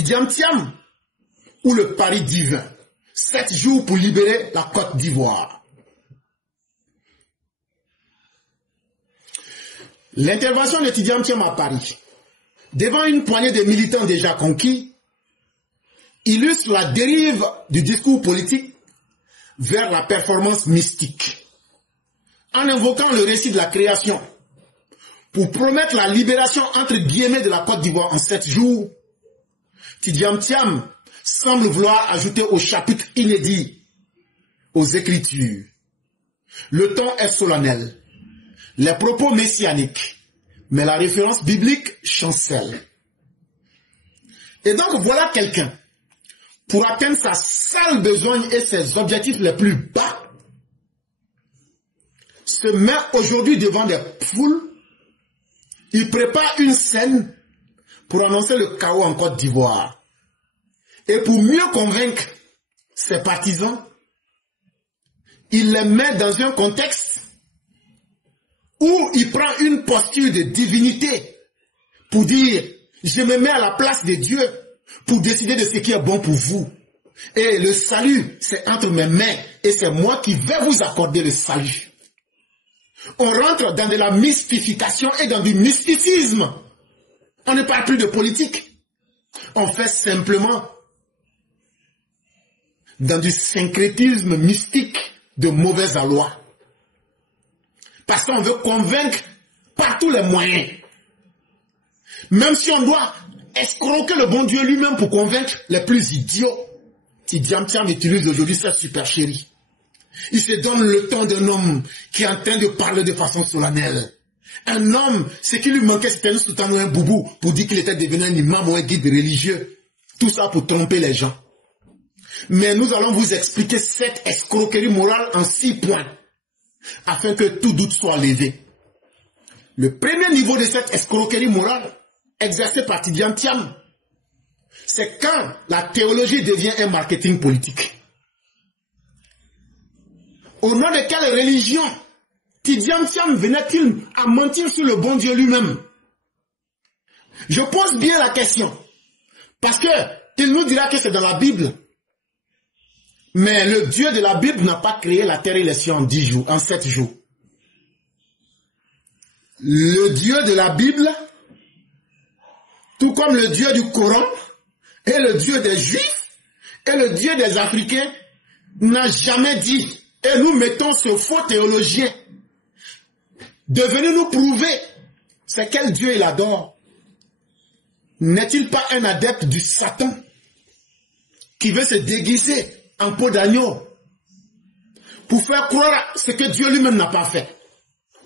Tidiam Thiam ou le pari divin? 7 jours pour libérer la Côte d'Ivoire. L'intervention de Tidiam Thiam à Paris, devant une poignée de militants déjà conquis, illustre la dérive du discours politique vers la performance mystique. En invoquant le récit de la création pour promettre la libération entre guillemets de la Côte d'Ivoire en 7 jours, Tidiam Thiam semble vouloir ajouter au chapitre inédit aux Écritures. Le ton est solennel, les propos messianiques, mais la référence biblique chancelle. Et donc voilà quelqu'un, pour atteindre sa seule besogne et ses objectifs les plus bas, se met aujourd'hui devant des foules. Il prépare une scène pour annoncer le chaos en Côte d'Ivoire. Et pour mieux convaincre ses partisans, il les met dans un contexte où il prend une posture de divinité pour dire « Je me mets à la place de Dieu pour décider de ce qui est bon pour vous. Et le salut, c'est entre mes mains et c'est moi qui vais vous accorder le salut. » On rentre dans de la mystification et dans du mysticisme. On ne parle plus de politique. On fait simplement dans du syncrétisme mystique de mauvaise aloi. Parce qu'on veut convaincre par tous les moyens. Même si on doit escroquer le bon Dieu lui-même pour convaincre les plus idiots. Tidiam Thiam utilise aujourd'hui cette supercherie. Il se donne le temps d'un homme qui est en train de parler de façon solennelle. Un homme, ce qui lui manquait, c'était un sultan ou un boubou pour dire qu'il était devenu un imam ou un guide religieux. Tout ça pour tromper les gens. Mais nous allons vous expliquer cette escroquerie morale en 6 points, afin que tout doute soit levé. Le premier niveau de cette escroquerie morale, exercée par Tidiam Thiam, c'est quand la théologie devient un marketing politique. Au nom de quelle religion Tidiam Thiam venait-il à mentir sur le bon Dieu lui-même? Je pose bien la question, parce que il nous dira que c'est dans la Bible. Mais le Dieu de la Bible n'a pas créé la terre et les cieux en 10 jours, en 7 jours. Le Dieu de la Bible, tout comme le Dieu du Coran, et le Dieu des Juifs, et le Dieu des Africains, n'a jamais dit, et nous mettons ce faux théologien de venir nous prouver c'est quel Dieu il adore. N'est-il pas un adepte du Satan qui veut se déguiser en peau d'agneau pour faire croire ce que Dieu lui-même n'a pas fait?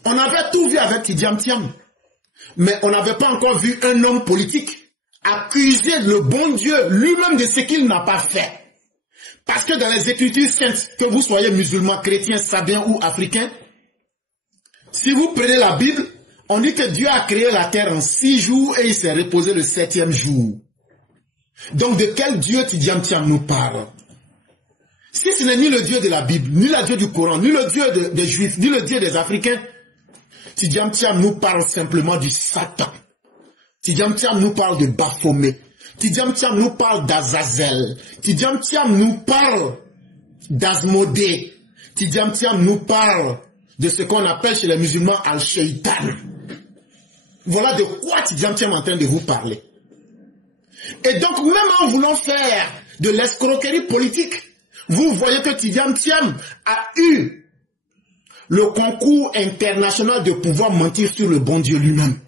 On avait tout vu avec Tidiam Thiam, mais on n'avait pas encore vu un homme politique accuser le bon Dieu lui-même de ce qu'il n'a pas fait. Parce que dans les Écritures saintes, que vous soyez musulmans, chrétiens, sabiens ou africains, si vous prenez la Bible, on dit que Dieu a créé la terre en 6 jours et il s'est reposé le 7e jour. Donc de quel Dieu Tidiam Thiam nous parle? Si ce n'est ni le Dieu de la Bible, ni le Dieu du Coran, ni le Dieu des Juifs, ni le Dieu des Africains, Tidiam Thiam nous parle simplement du Satan. Tidiam Thiam nous parle de Baphomet. Tidiam Thiam nous parle d'Azazel. Tidiam Thiam nous parle d'Asmodée. Tidiam Thiam nous parle de ce qu'on appelle chez les musulmans Al-Shaytan. Voilà de quoi Tidiam Thiam est en train de vous parler. Et donc, même en voulant faire de l'escroquerie politique, vous voyez que Tidiam Thiam a eu le concours international de pouvoir mentir sur le bon Dieu lui-même.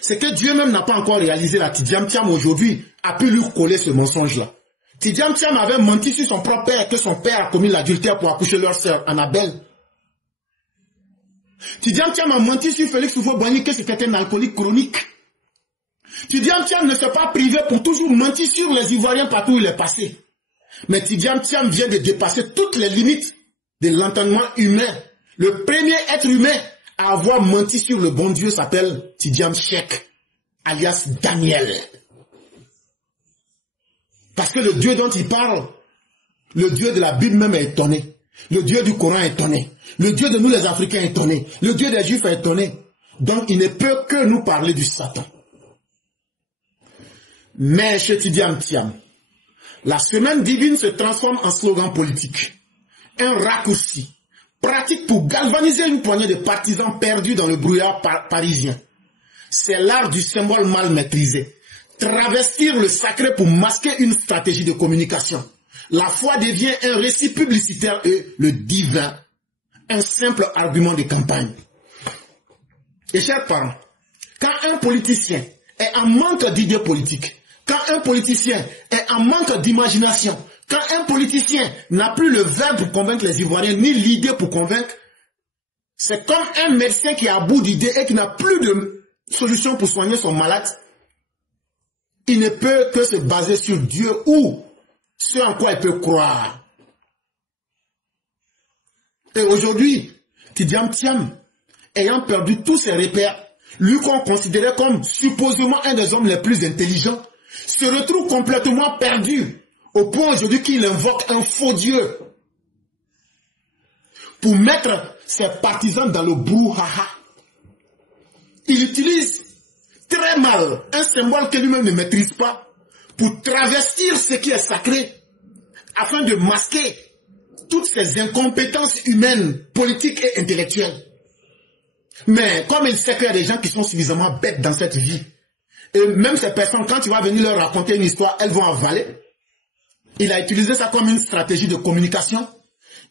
C'est que Dieu même n'a pas encore réalisé la Tidiam Thiam aujourd'hui a pu lui coller ce mensonge-là. Tidiam Thiam avait menti sur son propre père, que son père a commis l'adultère pour accoucher leur sœur Annabelle. Tidiam Thiam a menti sur Félix Houphouët-Boigny que c'était un alcoolique chronique. Tidiam Thiam ne s'est pas privé pour toujours mentir sur les Ivoiriens partout où il est passé. Mais Tidiam Thiam vient de dépasser toutes les limites de l'entendement humain. Le premier être humain à avoir menti sur le bon Dieu s'appelle Tidiam Cheikh, alias Daniel. Parce que le Dieu dont il parle, le Dieu de la Bible même est étonné. Le Dieu du Coran est étonné. Le Dieu de nous les Africains est étonné. Le Dieu des Juifs est étonné. Donc il ne peut que nous parler du Satan. Mais chez Tidiane Thiam, la semaine divine se transforme en slogan politique. Un raccourci, pratique pour galvaniser une poignée de partisans perdus dans le brouillard parisien. C'est l'art du symbole mal maîtrisé. Travestir le sacré pour masquer une stratégie de communication. La foi devient un récit publicitaire et le divin, un simple argument de campagne. Et chers parents, quand un politicien est en manque d'idées politiques, quand un politicien est en manque d'imagination, quand un politicien n'a plus le verbe pour convaincre les Ivoiriens, ni l'idée pour convaincre, c'est comme un médecin qui est à bout d'idées et qui n'a plus de solution pour soigner son malade. Il ne peut que se baser sur Dieu ou ce en quoi il peut croire. Et aujourd'hui, Tidiane Thiam, ayant perdu tous ses repères, lui qu'on considérait comme supposément un des hommes les plus intelligents, se retrouve complètement perdu, au point aujourd'hui qu'il invoque un faux Dieu pour mettre ses partisans dans le brouhaha. Il utilise très mal un symbole que lui-même ne maîtrise pas pour travestir ce qui est sacré afin de masquer toutes ces incompétences humaines, politiques et intellectuelles. Mais comme il sait qu'il y a des gens qui sont suffisamment bêtes dans cette vie, et même ces personnes, quand tu vas venir leur raconter une histoire, elles vont avaler. Il a utilisé ça comme une stratégie de communication.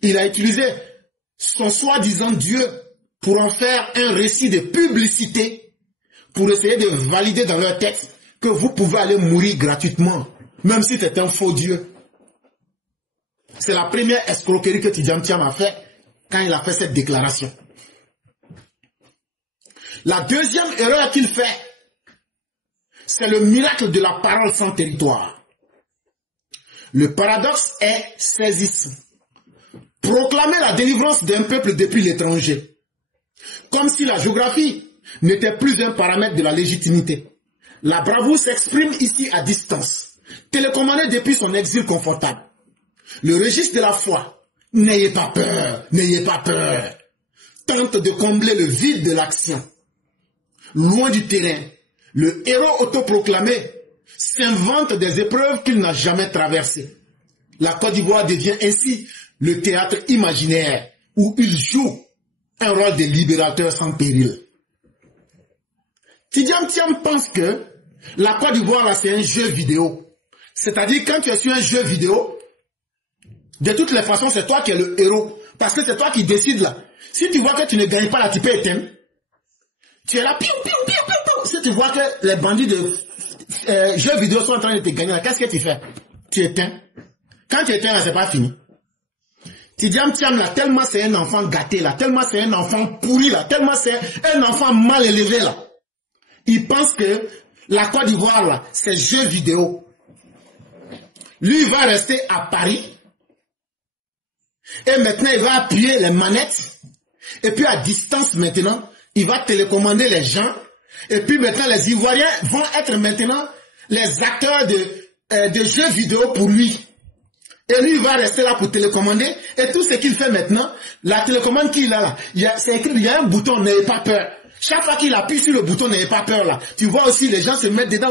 Il a utilisé son soi-disant Dieu pour en faire un récit de publicité, pour essayer de valider dans leur tête que vous pouvez aller mourir gratuitement, même si c'est un faux Dieu. C'est la première escroquerie que Tidiane Thiam a fait quand il a fait cette déclaration. La deuxième erreur qu'il fait, c'est le miracle de la parole sans territoire. Le paradoxe est saisissant. Proclamer la délivrance d'un peuple depuis l'étranger, comme si la géographie n'était plus un paramètre de la légitimité. La bravoure s'exprime ici à distance, télécommandée depuis son exil confortable. Le registre de la foi, n'ayez pas peur, tente de combler le vide de l'action. Loin du terrain, le héros autoproclamé s'invente des épreuves qu'il n'a jamais traversées. La Côte d'Ivoire devient ainsi le théâtre imaginaire où il joue un rôle de libérateur sans péril. Tidiane Thiam pense que la Côte d'Ivoire, c'est un jeu vidéo. C'est-à-dire, quand tu es sur un jeu vidéo, de toutes les façons, c'est toi qui es le héros. Parce que c'est toi qui décides là. Si tu vois que tu ne gagnes pas là, tu peux éteindre. Tu es là, piou, piou, piou, piou, piou. Si tu vois que les bandits de jeux vidéo sont en train de te gagner là, qu'est-ce que tu fais? Tu éteins. Quand tu éteins là, c'est pas fini. Tidiane Thiam là, tellement c'est un enfant gâté là, tellement c'est un enfant pourri là, tellement c'est un enfant mal élevé là. Il pense que la Côte d'Ivoire là, c'est jeux vidéo. Lui, il va rester à Paris. Et maintenant, il va appuyer les manettes. Et puis, à distance maintenant, il va télécommander les gens. Et puis, maintenant, les Ivoiriens vont être maintenant les acteurs de jeux vidéo pour lui. Et lui, il va rester là pour télécommander. Et tout ce qu'il fait maintenant, la télécommande qu'il a là, c'est écrit, il y a un bouton, n'ayez pas peur. Chaque fois qu'il appuie sur le bouton, n'ayez pas peur là. Tu vois aussi les gens se mettre dedans.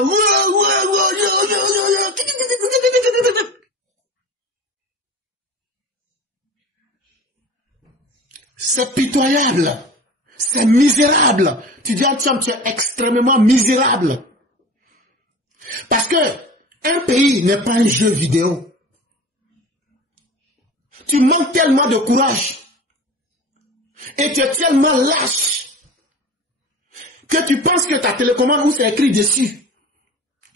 C'est pitoyable. C'est misérable. Tu dis, tiens, tu es extrêmement misérable. Parce que un pays n'est pas un jeu vidéo. Tu manques tellement de courage. Et tu es tellement lâche que tu penses que ta télécommande où c'est écrit dessus.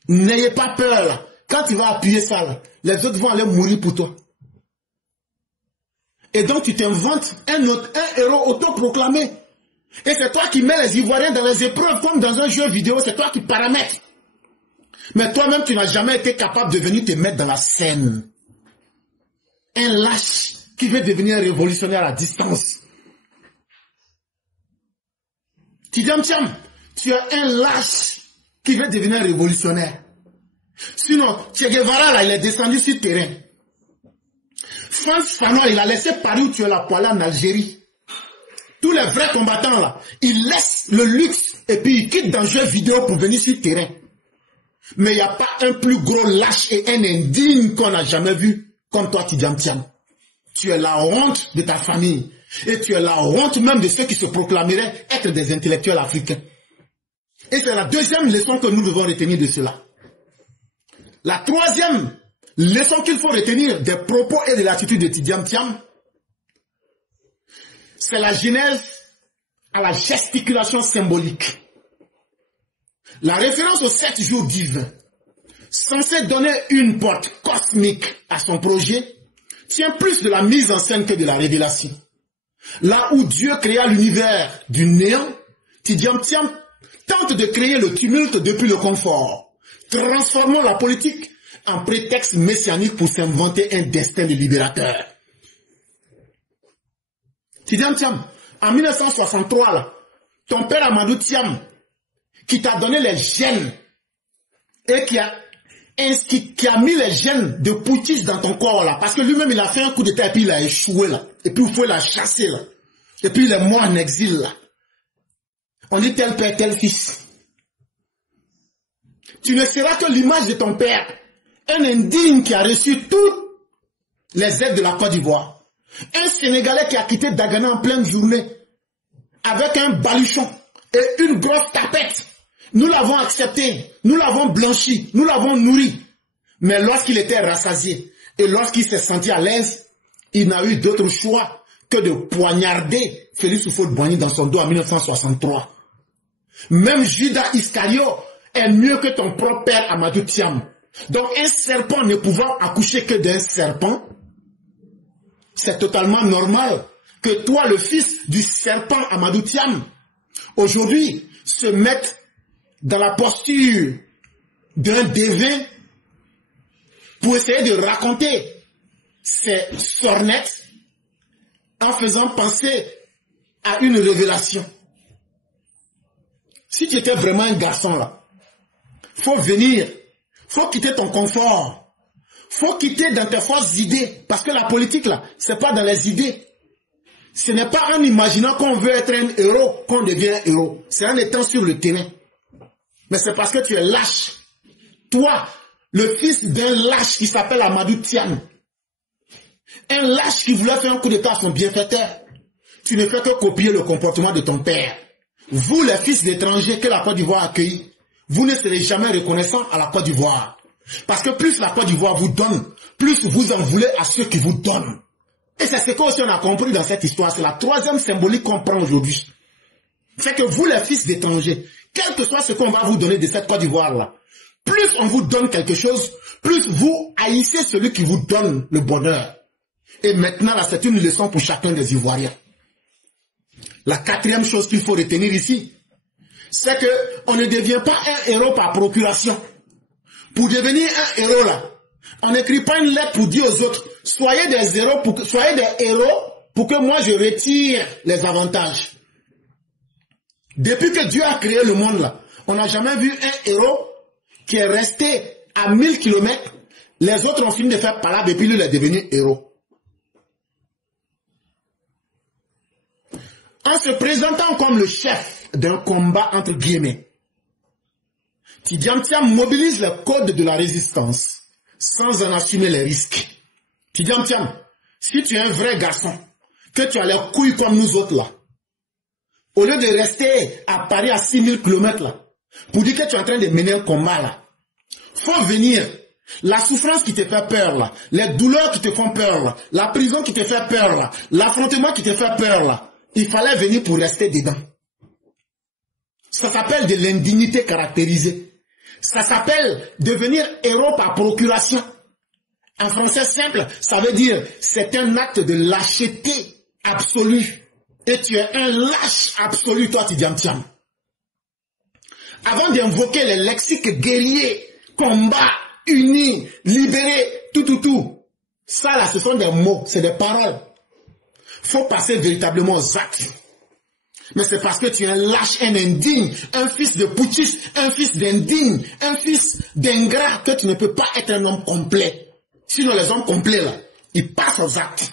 N'ayez pas peur là. Quand tu vas appuyer ça là, les autres vont aller mourir pour toi. Et donc tu t'inventes un héros autoproclamé. Et c'est toi qui mets les Ivoiriens dans les épreuves comme dans un jeu vidéo, c'est toi qui paramètres. Mais toi-même tu n'as jamais été capable de venir te mettre dans la scène. Un lâche qui veut devenir un révolutionnaire à distance. Tidiane Thiam, tu es un lâche qui veut devenir un révolutionnaire. Sinon, Che Guevara là, il est descendu sur le terrain. France Fanon, il a laissé Paris où tu es là pour aller en Algérie. Tous les vrais combattants là, ils laissent le luxe et puis ils quittent dans le jeu vidéo pour venir sur le terrain. Mais il n'y a pas un plus gros lâche et un indigne qu'on n'a jamais vu comme toi, Tidjam Thiam. Tu es la honte de ta famille. Et tu es la honte même de ceux qui se proclameraient être des intellectuels africains. Et c'est la deuxième leçon que nous devons retenir de cela. La troisième leçon qu'il faut retenir des propos et de l'attitude de Tidjam Thiam, c'est la genèse à la gesticulation symbolique. La référence aux 7 jours divins, censé donner une porte cosmique à son projet, tient plus de la mise en scène que de la révélation. Là où Dieu créa l'univers du néant, Tidjam Thiam tente de créer le tumulte depuis le confort. Transformons la politique en prétexte messianique pour s'inventer un destin de libérateur. Tidjam Thiam, en 1963, là, ton père Amadou Thiam, qui t'a donné les gènes et qui a mis les gènes de putschiste dans ton corps là, parce que lui-même il a fait un coup d'état et puis il a échoué là, et puis il faut la chasser là, et puis il est mort en exil là. On dit tel père, tel fils. Tu ne seras que l'image de ton père, un indigne qui a reçu toutes les aides de la Côte d'Ivoire, un Sénégalais qui a quitté Dagana en pleine journée avec un baluchon et une grosse tapette. Nous l'avons accepté, nous l'avons blanchi, nous l'avons nourri. Mais lorsqu'il était rassasié et lorsqu'il s'est senti à l'aise, il n'a eu d'autre choix que de poignarder Félix Houphouët-Boigny dans son dos en 1963. Même Judas Iscario est mieux que ton propre père Amadou Thiam. Donc un serpent ne pouvant accoucher que d'un serpent, c'est totalement normal que toi, le fils du serpent Amadou Thiam, aujourd'hui, se mette dans la posture d'un dévin pour essayer de raconter ses sornettes en faisant penser à une révélation. Si tu étais vraiment un garçon là, faut venir, faut quitter ton confort, faut quitter dans tes fausses idées, parce que la politique là, c'est pas dans les idées. Ce n'est pas en imaginant qu'on veut être un héros qu'on devient un héros, c'est en étant sur le terrain. Mais c'est parce que tu es lâche. Toi, le fils d'un lâche qui s'appelle Amadou Thiam, un lâche qui voulait faire un coup d'état à son bienfaiteur, tu ne fais que copier le comportement de ton père. Vous, les fils d'étrangers que la Côte d'Ivoire a accueillis, vous ne serez jamais reconnaissants à la Côte d'Ivoire. Parce que plus la Côte d'Ivoire vous donne, plus vous en voulez à ceux qui vous donnent. Et c'est ce qu'on a compris dans cette histoire. C'est la troisième symbolique qu'on prend aujourd'hui. C'est que vous, les fils d'étrangers, quel que soit ce qu'on va vous donner de cette Côte d'Ivoire-là, plus on vous donne quelque chose, plus vous haïssez celui qui vous donne le bonheur. Et maintenant, là, c'est une leçon pour chacun des Ivoiriens. La quatrième chose qu'il faut retenir ici, c'est qu'on ne devient pas un héros par procuration. Pour devenir un héros, là, on n'écrit pas une lettre pour dire aux autres, soyez des héros pour que moi je retire les avantages. Depuis que Dieu a créé le monde là, on n'a jamais vu un héros qui est resté à 1000 km. Les autres ont fini de faire palabre et puis lui il est devenu héros. En se présentant comme le chef d'un combat entre guillemets, Tidjam Thiam mobilise le code de la résistance sans en assumer les risques. Tidjam Thiam, si tu es un vrai garçon, que tu as les couilles comme nous autres là, au lieu de rester à Paris à 6000 km là, pour dire que tu es en train de mener un combat là, faut venir. La souffrance qui te fait peur là, les douleurs qui te font peur là, la prison qui te fait peur là, l'affrontement qui te fait peur là, il fallait venir pour rester dedans. Ça s'appelle de l'indignité caractérisée. Ça s'appelle devenir héros par procuration. En français simple, ça veut dire c'est un acte de lâcheté absolue. Et tu es un lâche absolu, toi, Tidjam Thiam. Avant d'invoquer les lexiques guerriers, combat, unis, libérés, tout. Ça là, ce sont des mots, c'est des paroles. Faut passer véritablement aux actes. Mais c'est parce que tu es un lâche, un indigne, un fils de putschiste, un fils d'indigne, un fils d'ingrat que tu ne peux pas être un homme complet. Sinon les hommes complets là, ils passent aux actes.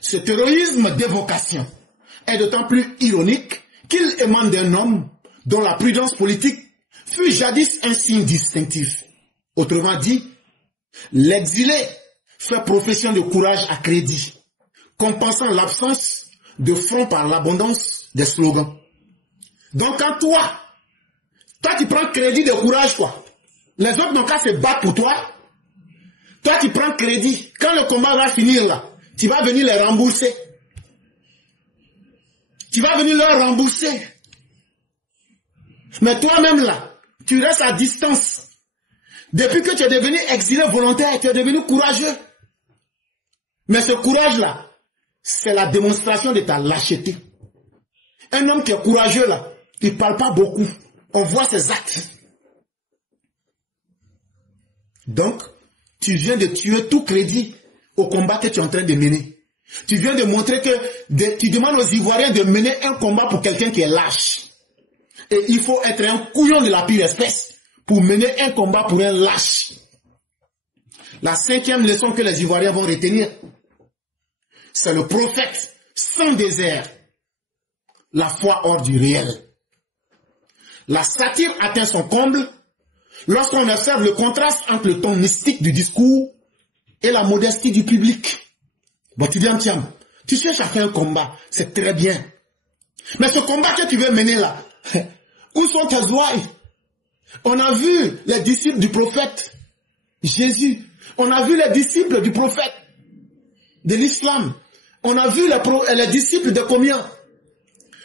Cet héroïsme d'évocation est d'autant plus ironique qu'il émane d'un homme dont la prudence politique fut jadis un signe distinctif. Autrement dit, l'exilé fait profession de courage à crédit, compensant l'absence de front par l'abondance des slogans. Donc quand toi tu prends crédit de courage, quoi. Les autres n'ont qu'à se battre pour toi. Toi tu prends crédit. Quand le combat va finir là, tu vas venir les rembourser. Tu vas venir leur rembourser. Mais toi-même là, tu restes à distance. Depuis que tu es devenu exilé volontaire, tu es devenu courageux. Mais ce courage-là, c'est la démonstration de ta lâcheté. Un homme qui est courageux là, il ne parle pas beaucoup. On voit ses actes. Donc, tu viens de tuer tout crédit au combat que tu es en train de mener. Tu viens de montrer que tu demandes aux Ivoiriens de mener un combat pour quelqu'un qui est lâche. Et il faut être un couillon de la pire espèce pour mener un combat pour un lâche. La 5e leçon que les Ivoiriens vont retenir, c'est le prophète sans désert, la foi hors du réel. La satire atteint son comble lorsqu'on observe le contraste entre le ton mystique du discours et la modestie du public. Bon, tu dis, tiens, tu cherches à faire un combat, c'est très bien. Mais ce combat que tu veux mener là, où sont tes oreilles? On a vu les disciples du prophète Jésus. On a vu les disciples du prophète de l'islam. On a vu les disciples de combien?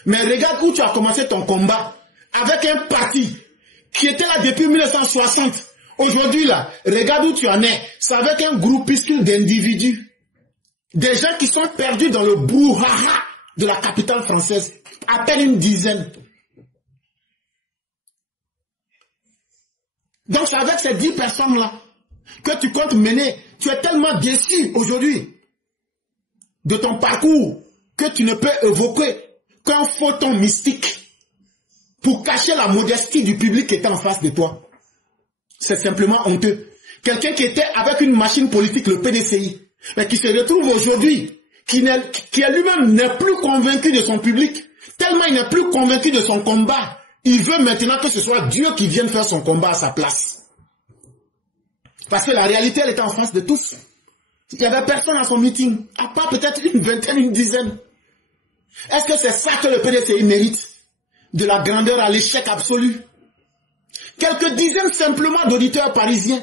Mais regarde où tu as commencé ton combat. Avec un parti qui était là depuis 1960. Aujourd'hui là, regarde où tu en es. C'est avec un groupuscule d'individus. Des gens qui sont perdus dans le brouhaha de la capitale française. À peine une dizaine. Donc c'est avec ces 10 personnes-là que tu comptes mener. Tu es tellement déçu aujourd'hui de ton parcours que tu ne peux évoquer qu'un photon mystique pour cacher la modestie du public qui était en face de toi. C'est simplement honteux. Quelqu'un qui était avec une machine politique, le PDCI, mais qui se retrouve aujourd'hui, qui lui-même n'est plus convaincu de son public, tellement il n'est plus convaincu de son combat. Il veut maintenant que ce soit Dieu qui vienne faire son combat à sa place. Parce que la réalité, elle était en face de tous. Il n'y avait personne à son meeting, à part peut-être une vingtaine, une dizaine. Est-ce que c'est ça que le PDCI mérite? De la grandeur à l'échec absolu. Quelques dizaines simplement d'auditeurs parisiens.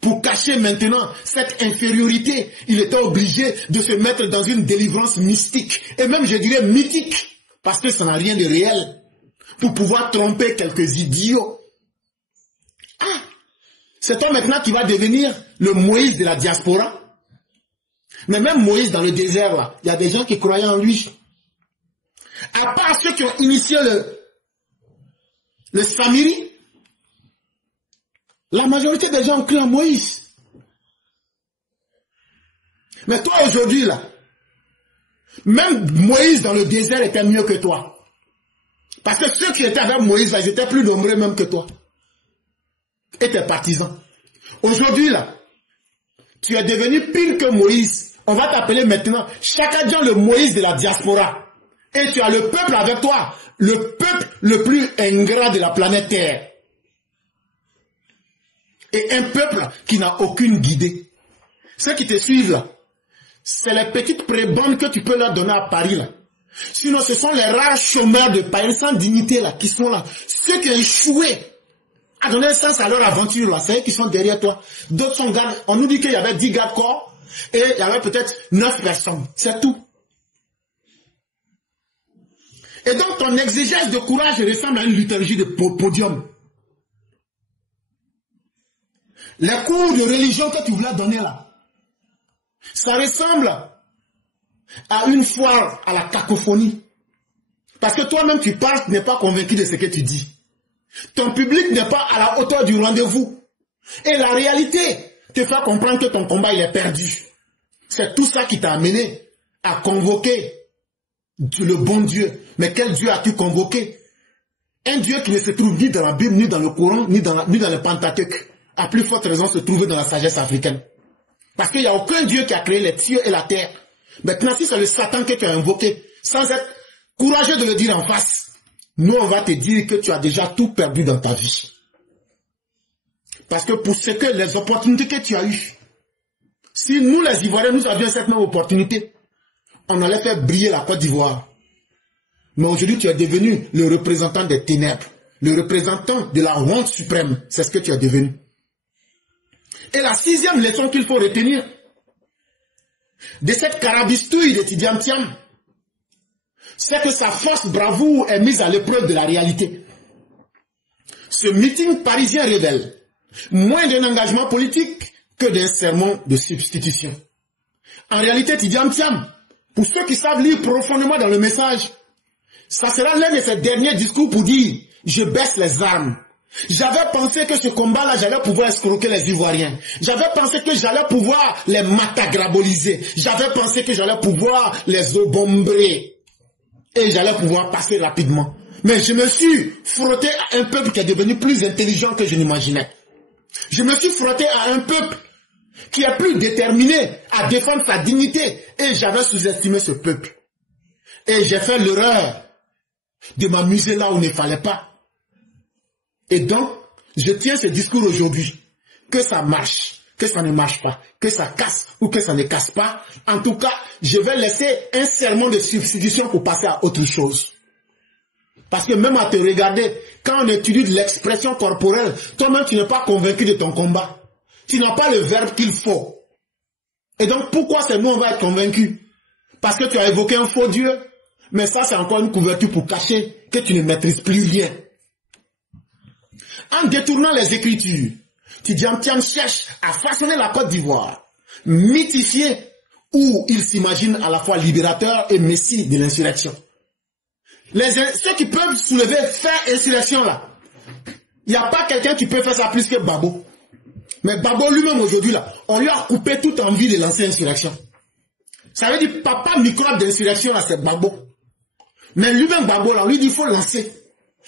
Pour cacher maintenant cette infériorité, il était obligé de se mettre dans une délivrance mystique, et même je dirais mythique, parce que ça n'a rien de réel, pour pouvoir tromper quelques idiots. Ah, c'est toi maintenant qui va devenir le Moïse de la diaspora. Mais même Moïse dans le désert, là, il y a des gens qui croyaient en lui. À part ceux qui ont initié le Samiri, la majorité des gens ont cru en Moïse. Mais toi aujourd'hui là, même Moïse dans le désert était mieux que toi. Parce que ceux qui étaient avec Moïse là, ils étaient plus nombreux même que toi. Et tes partisans. Aujourd'hui là, tu es devenu pire que Moïse. On va t'appeler maintenant Chakadjan le Moïse de la diaspora. Et tu as le peuple avec toi, le peuple le plus ingrat de la planète Terre. Et un peuple qui n'a aucune guidée. Ceux qui te suivent là, c'est les petites prébendes que tu peux leur donner à Paris là. Sinon ce sont les rares chômeurs de Paris sans dignité là, qui sont là. Ceux qui ont échoué à donner sens à leur aventure là, c'est eux qui sont derrière toi. D'autres sont gardes. On nous dit qu'il y avait 10 gardes corps et il y avait peut-être 9 personnes. C'est tout. Et donc ton exégèse de courage ressemble à une liturgie de podium. Les cours de religion que tu voulais donner là, ça ressemble à une foire à la cacophonie. Parce que toi-même tu parles, tu n'es pas convaincu de ce que tu dis. Ton public n'est pas à la hauteur du rendez-vous. Et la réalité te fait comprendre que ton combat il est perdu. C'est tout ça qui t'a amené à convoquer le bon Dieu. Mais quel Dieu as-tu convoqué? Un Dieu qui ne se trouve ni dans la Bible, ni dans le Coran, ni dans le Pentateuque. À plus forte raison se trouver dans la sagesse africaine. Parce qu'il n'y a aucun Dieu qui a créé les cieux et la terre. Maintenant, si c'est le Satan que tu as invoqué, sans être courageux de le dire en face, nous on va te dire que tu as déjà tout perdu dans ta vie. Parce que pour ce que les opportunités que tu as eues, si nous les Ivoiriens, nous avions cette même opportunité, on allait faire briller la Côte d'Ivoire. Mais aujourd'hui, tu es devenu le représentant des ténèbres, le représentant de la honte suprême. C'est ce que tu es devenu. Et la 6e leçon qu'il faut retenir de cette carabistouille de Tidiane Thiam, c'est que sa force bravoure est mise à l'épreuve de la réalité. Ce meeting parisien révèle moins d'un engagement politique que d'un sermon de substitution. En réalité, Tidiane Thiam, pour ceux qui savent lire profondément dans le message, ça sera l'un de ses derniers discours pour dire « Je baisse les armes ». J'avais pensé que ce combat-là, j'allais pouvoir escroquer les Ivoiriens. J'avais pensé que j'allais pouvoir les matagraboliser. J'avais pensé que j'allais pouvoir les obombrer. Et j'allais pouvoir passer rapidement. Mais je me suis frotté à un peuple qui est devenu plus intelligent que je n'imaginais. Je me suis frotté à un peuple qui est plus déterminé à défendre sa dignité. Et j'avais sous-estimé ce peuple. Et j'ai fait l'erreur de m'amuser là où il ne fallait pas. Et donc, je tiens ce discours aujourd'hui. Que ça marche, que ça ne marche pas, que ça casse ou que ça ne casse pas. En tout cas, je vais laisser un sermon de substitution pour passer à autre chose. Parce que même à te regarder, quand on étudie l'expression corporelle, toi-même tu n'es pas convaincu de ton combat. Tu n'as pas le verbe qu'il faut. Et donc pourquoi c'est nous on va être convaincus? Parce que tu as évoqué un faux Dieu. Mais ça c'est encore une couverture pour cacher que tu ne maîtrises plus rien. En détournant les Écritures, Tidiane Thiam cherche à façonner la Côte d'Ivoire, mythifiée, où il s'imagine à la fois libérateur et messie de l'insurrection. Ceux qui peuvent soulever, faire insurrection là, il n'y a pas quelqu'un qui peut faire ça plus que Babo. Mais Babo lui-même aujourd'hui là, on lui a coupé toute envie de lancer insurrection. Ça veut dire papa microbe d'insurrection là, c'est Babo. Mais lui-même Babo là, lui dit il faut lancer.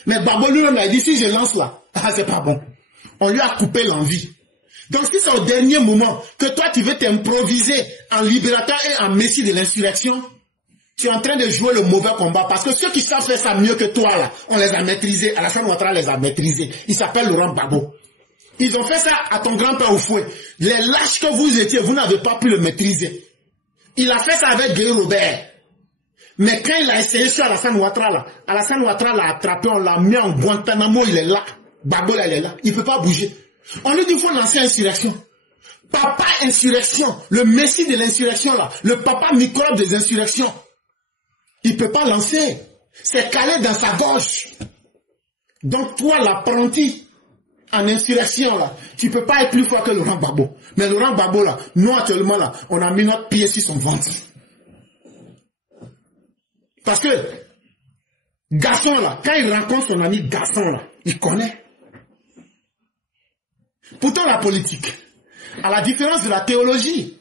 Mais Babo lui-même là, il dit si je lance là, ah, c'est pas bon. On lui a coupé l'envie. Donc si c'est au dernier moment que toi tu veux t'improviser en libérateur et en messie de l'insurrection, tu es en train de jouer le mauvais combat. Parce que ceux qui savent faire ça mieux que toi là, on les a maîtrisés. Alassane Ouattara les a maîtrisés. Il s'appelle Laurent Gbagbo. Ils ont fait ça à ton grand-père Houphouët. Les lâches que vous étiez, vous n'avez pas pu le maîtriser. Il a fait ça avec Guéry Robert. Mais quand il a essayé sur Alassane Ouattara là, Alassane Ouattara l'a attrapé, on l'a mis en Guantanamo, il est là. Gbagbo là, il est là. Il ne peut pas bouger. On lui dit qu'il faut lancer insurrection. Papa insurrection, le messie de l'insurrection là, le papa microbe des insurrections. Il ne peut pas lancer. C'est calé dans sa gorge. Donc toi, l'apprenti en insurrection là, tu ne peux pas être plus fort que Laurent Gbagbo. Mais Laurent Gbagbo là, nous actuellement là, on a mis notre pied sur son ventre. Parce que garçon là, quand il rencontre son ami garçon là, il connaît. Pourtant la politique, à la différence de la théologie,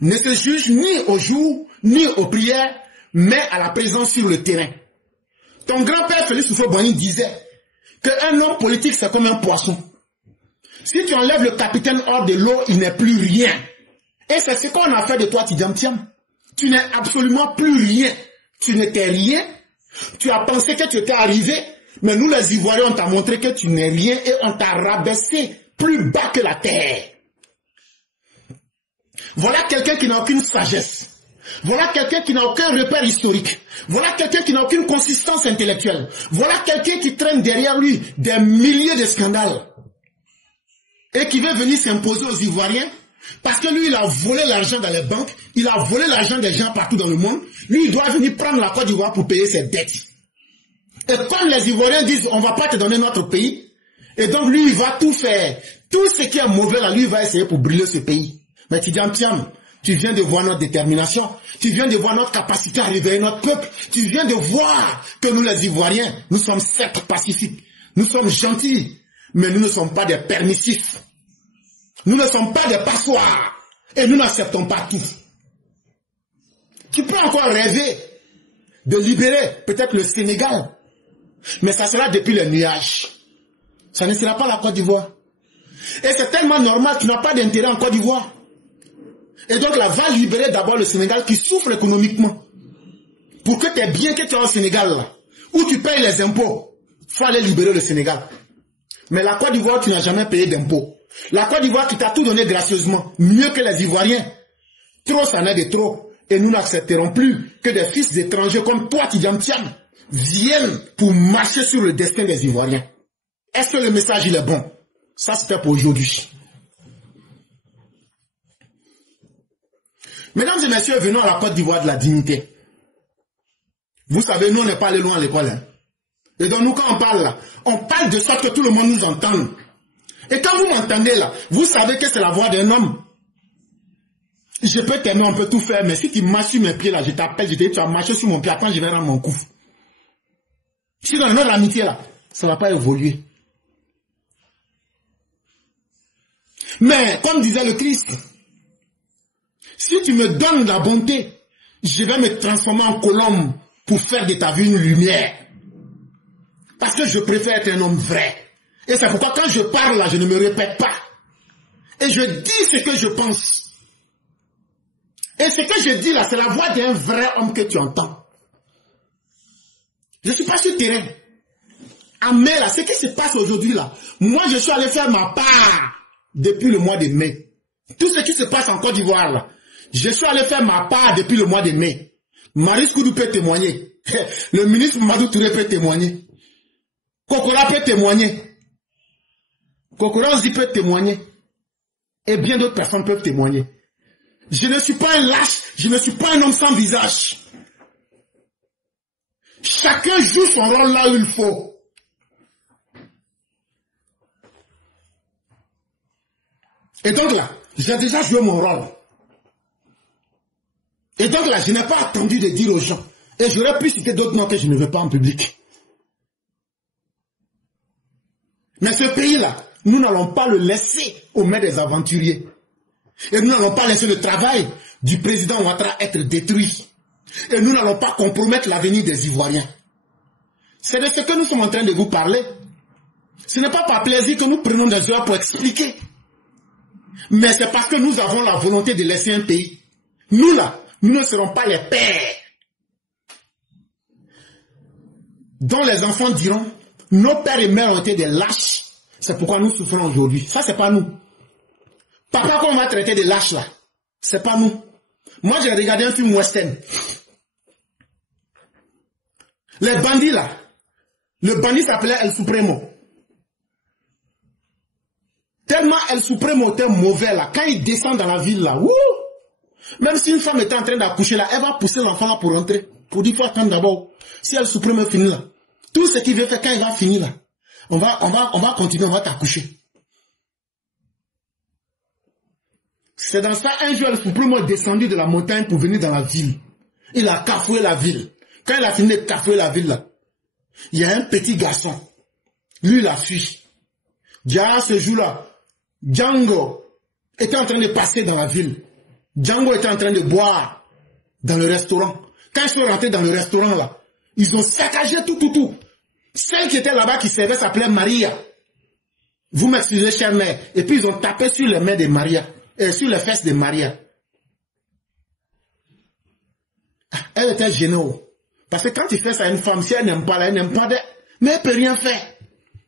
ne se juge ni au jour, ni aux prières, mais à la présence sur le terrain. Ton grand-père Félix Houphouët-Boigny disait qu'un homme politique c'est comme un poisson. Si tu enlèves le capitaine hors de l'eau, il n'est plus rien. Et c'est ce qu'on a fait de toi, Tidiane Thiam. Tu n'es absolument plus rien. Tu n'étais rien. Tu as pensé que tu étais arrivé, mais nous les Ivoiriens, on t'a montré que tu n'es rien et on t'a rabaissé plus bas que la terre. Voilà quelqu'un qui n'a aucune sagesse. Voilà quelqu'un qui n'a aucun repère historique. Voilà quelqu'un qui n'a aucune consistance intellectuelle. Voilà quelqu'un qui traîne derrière lui des milliers de scandales. Et qui veut venir s'imposer aux Ivoiriens parce que lui, il a volé l'argent dans les banques, il a volé l'argent des gens partout dans le monde. Lui, il doit venir prendre la Côte d'Ivoire pour payer ses dettes. Et comme les Ivoiriens disent, on ne va pas te donner notre pays, et donc lui, il va tout faire. Tout ce qui est mauvais là, lui, il va essayer pour brûler ce pays. Mais Tidiane Thiam, tu viens de voir notre détermination, tu viens de voir notre capacité à réveiller notre peuple, tu viens de voir que nous les Ivoiriens, nous sommes certes pacifiques, nous sommes gentils, mais nous ne sommes pas des permissifs. Nous ne sommes pas des passoires, et nous n'acceptons pas tout. Tu peux encore rêver de libérer peut-être le Sénégal, mais ça sera depuis les nuages. Ça ne sera pas la Côte d'Ivoire. Et c'est tellement normal, tu n'as pas d'intérêt en Côte d'Ivoire. Et donc là, va libérer d'abord le Sénégal qui souffre économiquement. Pour que tes biens que tu as au Sénégal là, où tu payes les impôts. Il faut aller libérer le Sénégal. Mais la Côte d'Ivoire, tu n'as jamais payé d'impôts. La Côte d'Ivoire, tu t'as tout donné gracieusement. Mieux que les Ivoiriens. Trop, ça n'est de trop. Et nous n'accepterons plus que des fils d'étrangers comme toi, Tidjam Thiam, viennent pour marcher sur le destin des Ivoiriens. Est-ce que le message, il est bon? Ça, c'était pour aujourd'hui. Mesdames et messieurs, venons à la Côte d'Ivoire de la dignité. Vous savez, nous, on n'est pas allé loin à l'école. Hein. Et donc, nous, quand on parle là, on parle de sorte que tout le monde nous entende. Et quand vous m'entendez là, vous savez que c'est la voix d'un homme. Je peux t'aimer, on peut tout faire, mais si tu marches sur mes pieds là, je t'appelle, je te dis, tu vas marcher sur mon pied, après je vais rendre mon coup. Si dans notre amitié là, ça ne va pas évoluer. Mais, comme disait le Christ, si tu me donnes la bonté, je vais me transformer en colombe pour faire de ta vie une lumière. Parce que je préfère être un homme vrai. Et c'est pourquoi quand je parle là, je ne me répète pas. Et je dis ce que je pense. Et ce que je dis là, c'est la voix d'un vrai homme que tu entends. Je ne suis pas sur le terrain. En mai là, ce qui se passe aujourd'hui là, moi je suis allé faire ma part depuis le mois de mai. Tout ce qui se passe en Côte d'Ivoire là, je suis allé faire ma part depuis le mois de mai. Maurice Koudou peut témoigner. Le ministre Mamadou Touré peut témoigner. Kokora peut témoigner. Kokora Ozi peut témoigner. Et bien d'autres personnes peuvent témoigner. Je ne suis pas un lâche. Je ne suis pas un homme sans visage. Chacun joue son rôle là où il faut. Et donc là, j'ai déjà joué mon rôle. Et donc là, je n'ai pas attendu de dire aux gens. Et j'aurais pu citer d'autres noms que je ne veux pas en public. Mais ce pays-là, nous n'allons pas le laisser aux mains des aventuriers. Et nous n'allons pas laisser le travail du président Ouattara être détruit. Et nous n'allons pas compromettre l'avenir des Ivoiriens. C'est de ce que nous sommes en train de vous parler. Ce n'est pas par plaisir que nous prenons des heures pour expliquer. Mais c'est parce que nous avons la volonté de laisser un pays. Nous là, nous ne serons pas les pères dont les enfants diront, nos pères et mères ont été des lâches. C'est pourquoi nous souffrons aujourd'hui. Ça, c'est pas nous. Papa, qu'on va traiter de lâches là, c'est pas nous. Moi, j'ai regardé un film western. Les bandits là, le bandit s'appelait El Supremo. Tellement El Supremo était mauvais là, quand il descend dans la ville là, wouh, même si une femme est en train d'accoucher là, elle va pousser l'enfant là pour rentrer. Pour dire, il faut attendre d'abord. Si El Supremo finit là, tout ce qu'il veut faire quand il va finir là, on va continuer, on va t'accoucher. C'est dans ça, un jour, El Supremo est descendu de la montagne pour venir dans la ville. Il a cafoué la ville. Quand il a fini de cafouer la ville là, il y a un petit garçon. Lui, il a fui. Déjà, ce jour-là, Django était en train de passer dans la ville. Django était en train de boire dans le restaurant. Quand ils sont rentrés dans le restaurant là, ils ont saccagé tout. Celle qui était là-bas qui servait s'appelait Maria. Vous m'excusez, chère mère. Et puis ils ont tapé sur les mains de Maria. Sur les fesses de Maria. Elle était gênée. Parce que quand tu fais ça à une femme, si elle n'aime pas, elle n'aime pas, mais elle ne peut rien faire.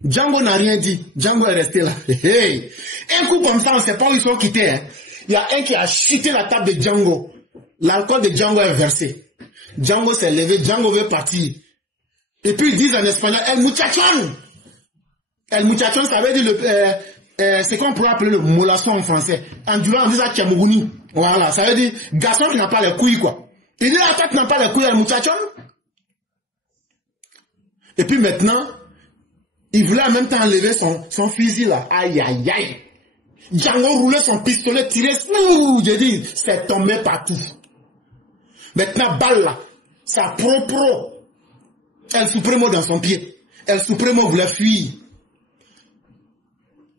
Django n'a rien dit. Django est resté là. Hey. Un coup comme ça, on ne sait pas où ils sont quittés. Hein. Il y a un qui a chuté la table de Django. L'alcool de Django est versé. Django s'est levé, Django veut partir. Et puis ils disent en espagnol, El muchachón. El muchachón, ça veut dire c'est qu'on pourrait appeler le mollasson en français. En durant, on dit ça Tchamogouni. Voilà, ça veut dire garçon qui n'a pas les couilles, quoi. Il dit, attends, tu n'as pas les couilles, El muchachón. Et puis maintenant, il voulait en même temps enlever son fusil là. Aïe, aïe, aïe. Django roulait son pistolet, tirait. J'ai dit, c'est tombé partout. Maintenant, balle là. Ça pro. El Supremo dans son pied. El Supremo voulait fuir.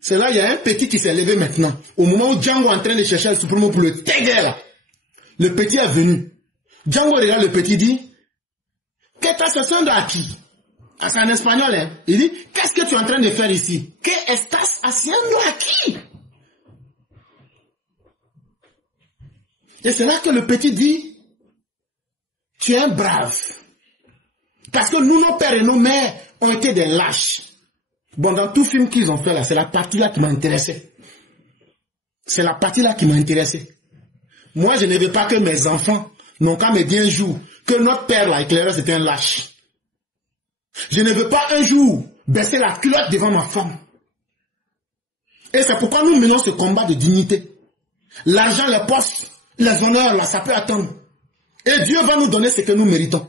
C'est là, il y a un petit qui s'est levé maintenant. Au moment où Django est en train de chercher El Supremo pour le tégler là. Le petit est venu. Django regarde le petit, dit, ¿Qué estás haciendo aquí? C'est en espagnol, hein. Il dit, qu'est-ce que tu es en train de faire ici? ¿Qué estás haciendo aquí? Et c'est là que le petit dit, tu es un brave. Parce que nous, nos pères et nos mères ont été des lâches. Bon, dans tout film qu'ils ont fait là, c'est la partie là qui m'a intéressé. C'est la partie là qui m'a intéressé. Moi, je ne veux pas que mes enfants n'ont qu'à me dire un jour que notre père là, éclaireur, c'était un lâche. Je ne veux pas un jour baisser la culotte devant ma femme. Et c'est pourquoi nous menons ce combat de dignité. L'argent, les postes, les honneurs, là, ça peut attendre. Et Dieu va nous donner ce que nous méritons.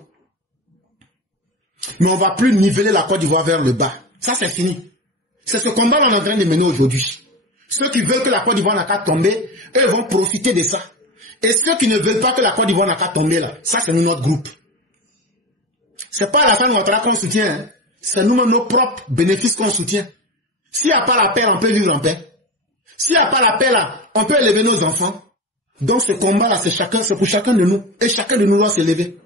Mais on ne va plus niveler la Côte d'Ivoire vers le bas. Ça, c'est fini. C'est ce combat qu'on est en train de mener aujourd'hui. Ceux qui veulent que la Côte d'Ivoire n'a qu'à tomber, eux vont profiter de ça. Et ceux qui ne veulent pas que la Côte d'Ivoire n'a qu'à tomber là, ça c'est nous notre groupe. C'est pas la fin de notre qu'on soutient, hein. C'est nous-mêmes nos propres bénéfices qu'on soutient. S'il n'y a pas la paix, on peut vivre en paix. S'il n'y a pas la paix là, on peut élever nos enfants. Donc ce combat là, c'est pour chacun de nous. Et chacun de nous doit s'élever.